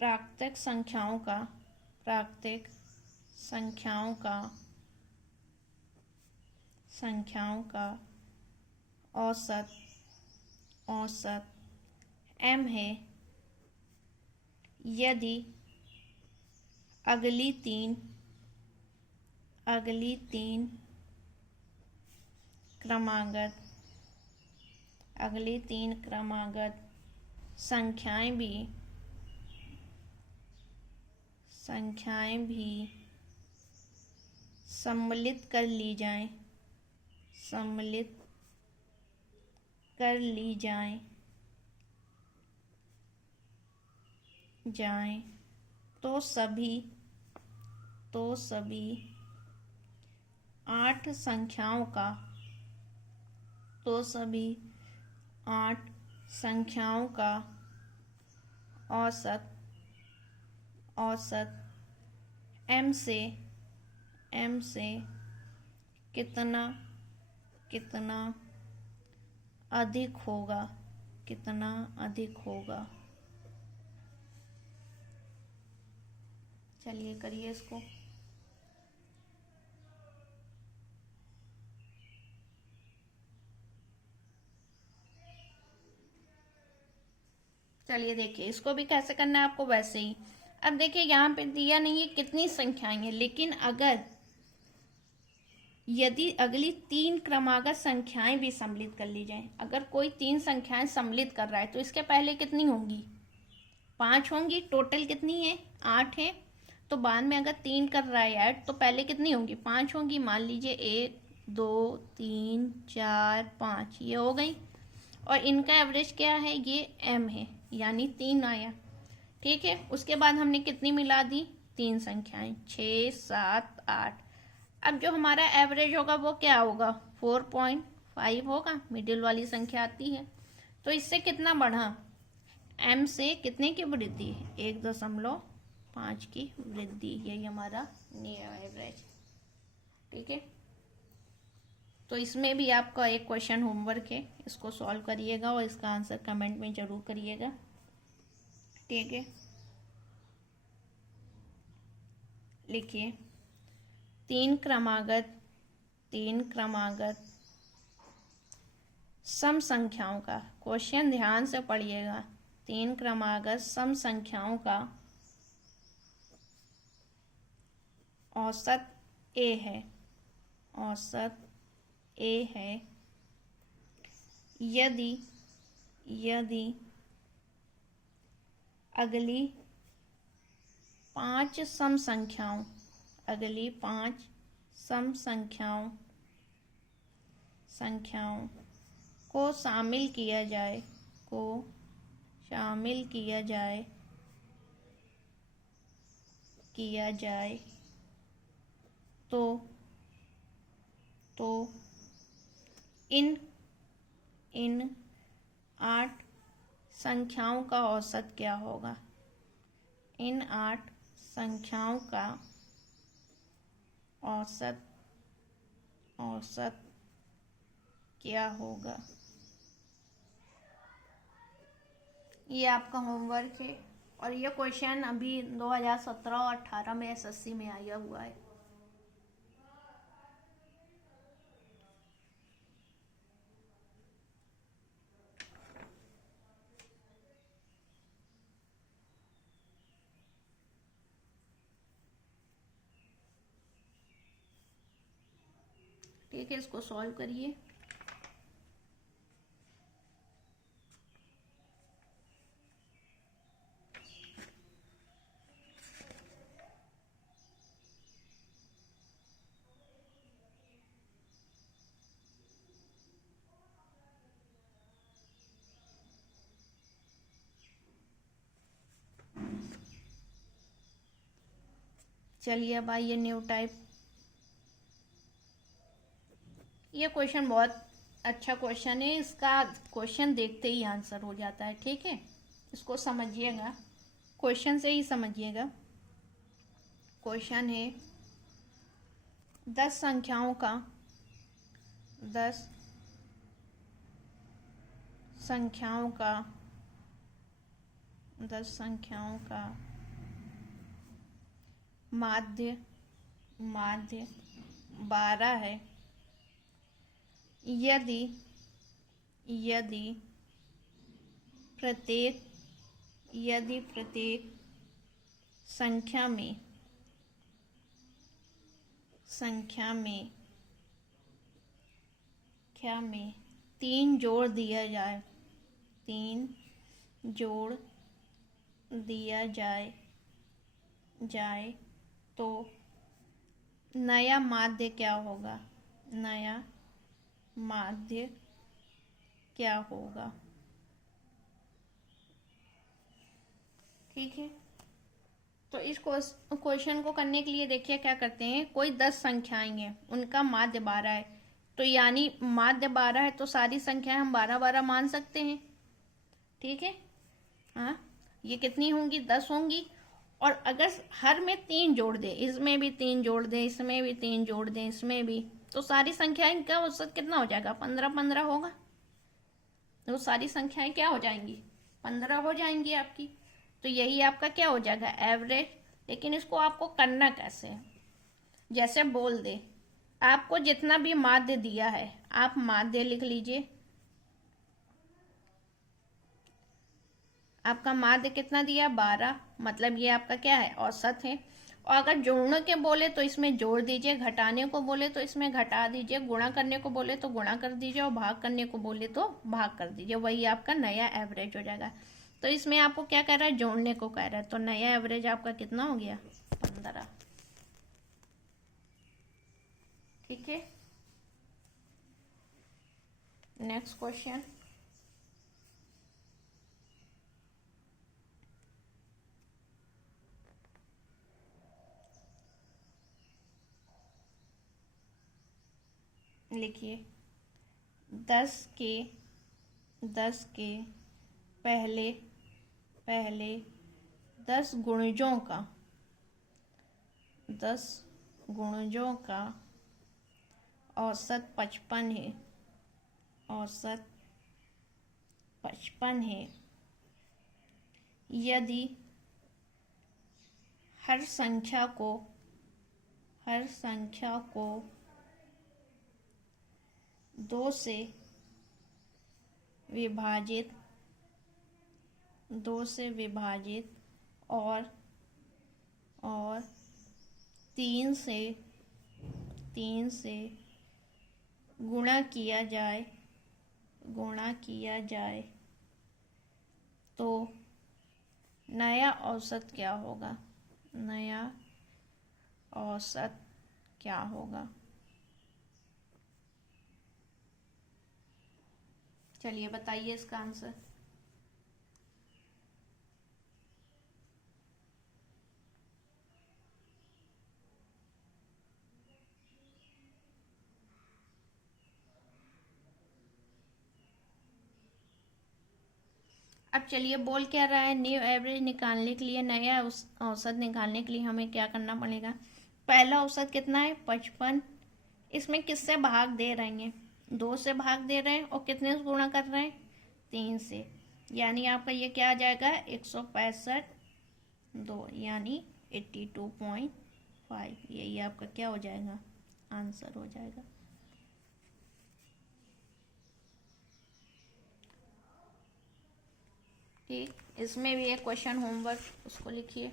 प्राकृतिक संख्याओं का औसत m है यदि अगली तीन क्रमागत संख्याएं भी सम्मिलित कर ली जाएं तो सभी 8 संख्याओं का औसत m से कितना अधिक होगा। चलिए करिए इसको। चलिए देखिए, इसको भी कैसे करना है आपको वैसे ही। अब देखिए यहाँ पे दिया नहीं है कितनी संख्याएं हैं, लेकिन यदि अगली 3 क्रमागत संख्याएं भी सम्मिलित कर ली जाएं, अगर कोई 3 संख्याएं सम्मिलित कर रहा है तो इसके पहले कितनी होंगी? 5 होंगी। टोटल कितनी है? 8 है। तो बाद में अगर 3 कर रहा है ऐड तो पहले कितनी होंगी? 5 होंगी। मान लीजिए 1 2 3 4 5 ये हो गई, और इनका एवरेज क्या है? ये m है, यानी 3 आया। ठीक है, उसके बाद हमने कितनी मिला दी? 3 संख्याएं, 6 7 8। अब जो हमारा एवरेज होगा वो क्या होगा? 4.5 होगा। मिडिल वाली संख्या आती है, तो इससे कितना बढ़ा? m से कितने की वृद्धि? 1.5 की वृद्धि। यही हमारा नियर एवरेज। ठीक है, तो इसमें भी आपका एक क्वेश्चन होमवर्क है, इसको सॉल्व करिएगा और इसका आंसर कमेंट में जरूर करिएगा। ठीक है, लिखिए 3 क्रमागत सम संख्याओं का, क्वेश्चन ध्यान से पढ़िएगा। 3 क्रमागत सम संख्याओं का औसत a है यदि अगली 5 सम संख्याओं को शामिल किया जाए तो इन 8 संख्याओं का औसत क्या होगा? इन 8 संख्याओं का औसत क्या होगा? ये आपका होमवर्क है, और ये क्वेश्चन अभी 2017 और 18 में SSC में आया हुआ है। ठीक है, इसको सॉल्व करिए। चलिए अब आइए न्यू टाइप। ये क्वेश्चन बहुत अच्छा क्वेश्चन है, इसका क्वेश्चन देखते ही आंसर हो जाता है। ठीक है, इसको समझिएगा, क्वेश्चन से ही समझिएगा। क्वेश्चन है 10 संख्याओं का माध्य माध्य 12 है। यदि यदि प्रत्येक संख्या में तीन जोड़ दिया जाए तो नया माध्य क्या होगा? नया माध्य क्या होगा? ठीक है, तो इस क्वेश्चन को करने के लिए देखिए क्या करते हैं। कोई 10 संख्याएं हैं, उनका माध्य 12 है, तो यानी माध्य 12 है तो सारी संख्याएं हम 12 मान सकते हैं। ठीक है, हाँ, ये कितनी होंगी? 10 होंगी। और अगर हर में 3 जोड़ दे, इसमें भी 3 जोड़ दे, इसमें भी 3 जोड़ दे, इसमें भी, तो सारी संख्याएं का औसत कितना हो जाएगा? 15 होगा। तो सारी संख्याएं क्या हो जाएंगी? 15 हो जाएंगी आपकी। तो यही आपका क्या हो जाएगा? एवरेज। लेकिन इसको आपको करना कैसे है? जैसे बोल दे आपको जितना भी माध्य दिया है, आप माध्य लिख लीजिए। आपका माध्य कितना दिया? 12, मतलब ये आपका क्या है? औसत है। और अगर जोड़ने के बोले तो इसमें जोड़ दीजिए, घटाने को बोले तो इसमें घटा दीजिए, गुणा करने को बोले तो गुणा कर दीजिए, और भाग करने को बोले तो भाग कर दीजिए। वही आपका नया एवरेज हो जाएगा। तो इसमें आपको क्या कह रहा है? जोड़ने को कह रहा है। तो नया एवरेज आपका कितना हो गया? 15। ठीक है, नेक्स्ट क्वेश्चन। लिखिए 10 के पहले 10 गुणजों का औसत 55 है। औसत 55 है। यदि हर संख्या को 2 से विभाजित और 3 से गुणा किया जाए तो नया औसत क्या होगा? नया औसत क्या होगा? चलिए बताइए इसका आंसर। अब चलिए बोल क्या रहा है? न्यू एवरेज निकालने के लिए, नया औसत निकालने के लिए हमें क्या करना पड़ेगा? पहला औसत कितना है? 55। इसमें किससे भाग दे रहे हैं? 2 से भाग दे रहे हैं। और कितने से गुणा कर रहे हैं? 3 से। यानी आपका ये क्या आ जाएगा? 165 2, यानी 82.5। यही आपका क्या हो जाएगा? आंसर हो जाएगा। ठीक, इसमें भी एक क्वेश्चन होमवर्क, उसको लिखिए।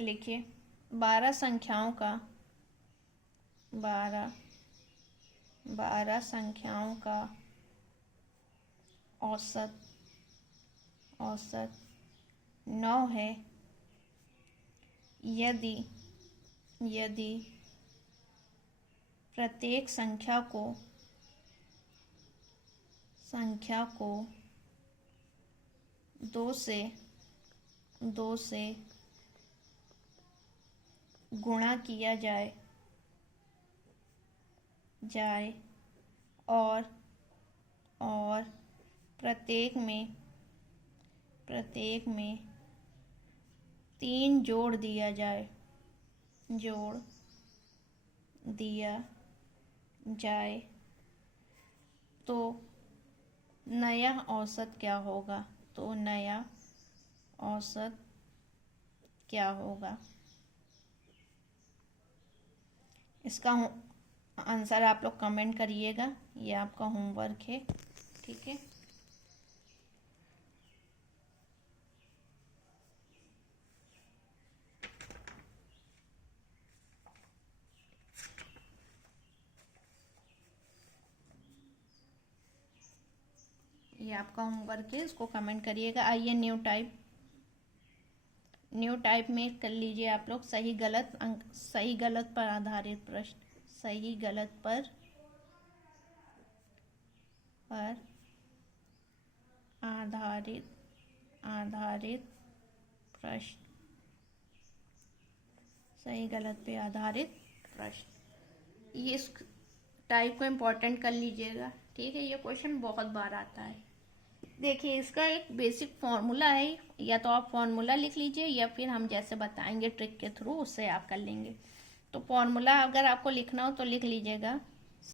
लिखिए 12 संख्याओं का औसत 9 है। यदि प्रत्येक संख्या को 2 से गुणा किया जाए और प्रत्येक में 3 जोड़ दिया जाए तो नया औसत क्या होगा? तो नया औसत क्या होगा? इसका आंसर आप लोग कमेंट करिएगा, ये आपका होमवर्क है, ठीक है। ये आपका होमवर्क है, इसको कमेंट करिएगा। आइए न्यू टाइप में कर लीजिए आप लोग सही गलत अंक, सही गलत पर आधारित प्रश्न, सही गलत पर आधारित प्रश्न, सही गलत पे आधारित प्रश्न। ये इस टाइप को इम्पोर्टेंट कर लीजिएगा, ठीक है। ये क्वेश्चन बहुत बार आता है। देखिए इसका एक बेसिक फॉर्मूला है, या तो आप फॉर्मूला लिख लीजिए या फिर हम जैसे बताएंगे ट्रिक के थ्रू उससे आप कर लेंगे। तो फॉर्मूला अगर आपको लिखना हो तो लिख लीजिएगा।